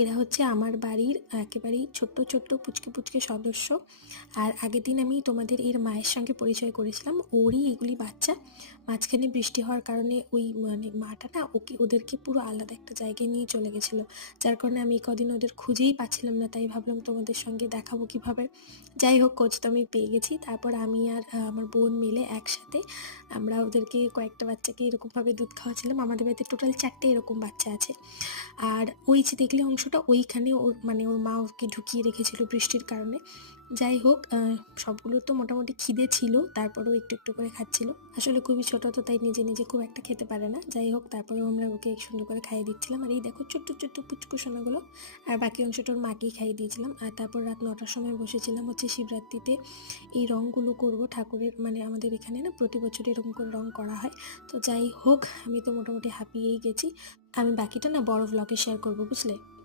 এরা হচ্ছে আমার বাড়ির একেবারেই ছোট্ট ছোট্ট পুচকে পুচকে সদস্য। আর আগের দিন আমি তোমাদের এর মায়ের সঙ্গে পরিচয় করেছিলাম, ওরই এগুলি বাচ্চা। মাঝখানে বৃষ্টি হওয়ার কারণে ওই মানে মাটা না ওদেরকে পুরো আলাদা একটা জায়গায় নিয়ে চলে গেছিলো, যার কারণে আমি কদিন ওদের খুঁজেই পাচ্ছিলাম না, তাই ভাবলাম তোমাদের সঙ্গে দেখাবো কিভাবে। যাই হোক, খোঁজ তো আমি পেয়ে গেছি। তারপর আমি আর আমার বোন মিলে একসাথে আমরা ওদেরকে কয়েকটা বাচ্চাকে এরকমভাবে দুধ খাওয়াচ্ছিলাম। আমাদের বাড়িতে টোটাল 4টে এরকম বাচ্চা আছে। আর ওই যে দেখলে অংশটা, ওইখানে ওর মানে ওর মা ওকে ঢুকিয়ে রেখেছিল বৃষ্টির কারণে। যাই হোক, সবগুলোর তো মোটামুটি খিদে ছিল, তারপরেও একটু একটু করে খাচ্ছিল। আসলে খুবই ছোট তো, তাই নিজে নিজে খুব একটা খেতে পারে না। যাই হোক, তারপরেও আমরা ওকে সুন্দর করে খাইয়ে দিচ্ছিলাম। আর এই দেখো ছোট্ট ছোট্ট পুচকু সোনাগুলো। আর বাকি অংশটা ওর মাকেই খাইয়ে দিয়েছিলাম। আর তারপর রাত 9টার সময় বসেছিলাম হচ্ছে শিবরাত্রিতে এই রঙগুলো করব ঠাকুরের। মানে আমাদের এখানে না প্রতি বছর এরকম করে রং করা হয়। তো যাই হোক, আমি তো মোটামুটি হাঁপিয়েই গেছি। আমি বাকিটা না বড় ভ্লগে শেয়ার করবো, বুঝলে।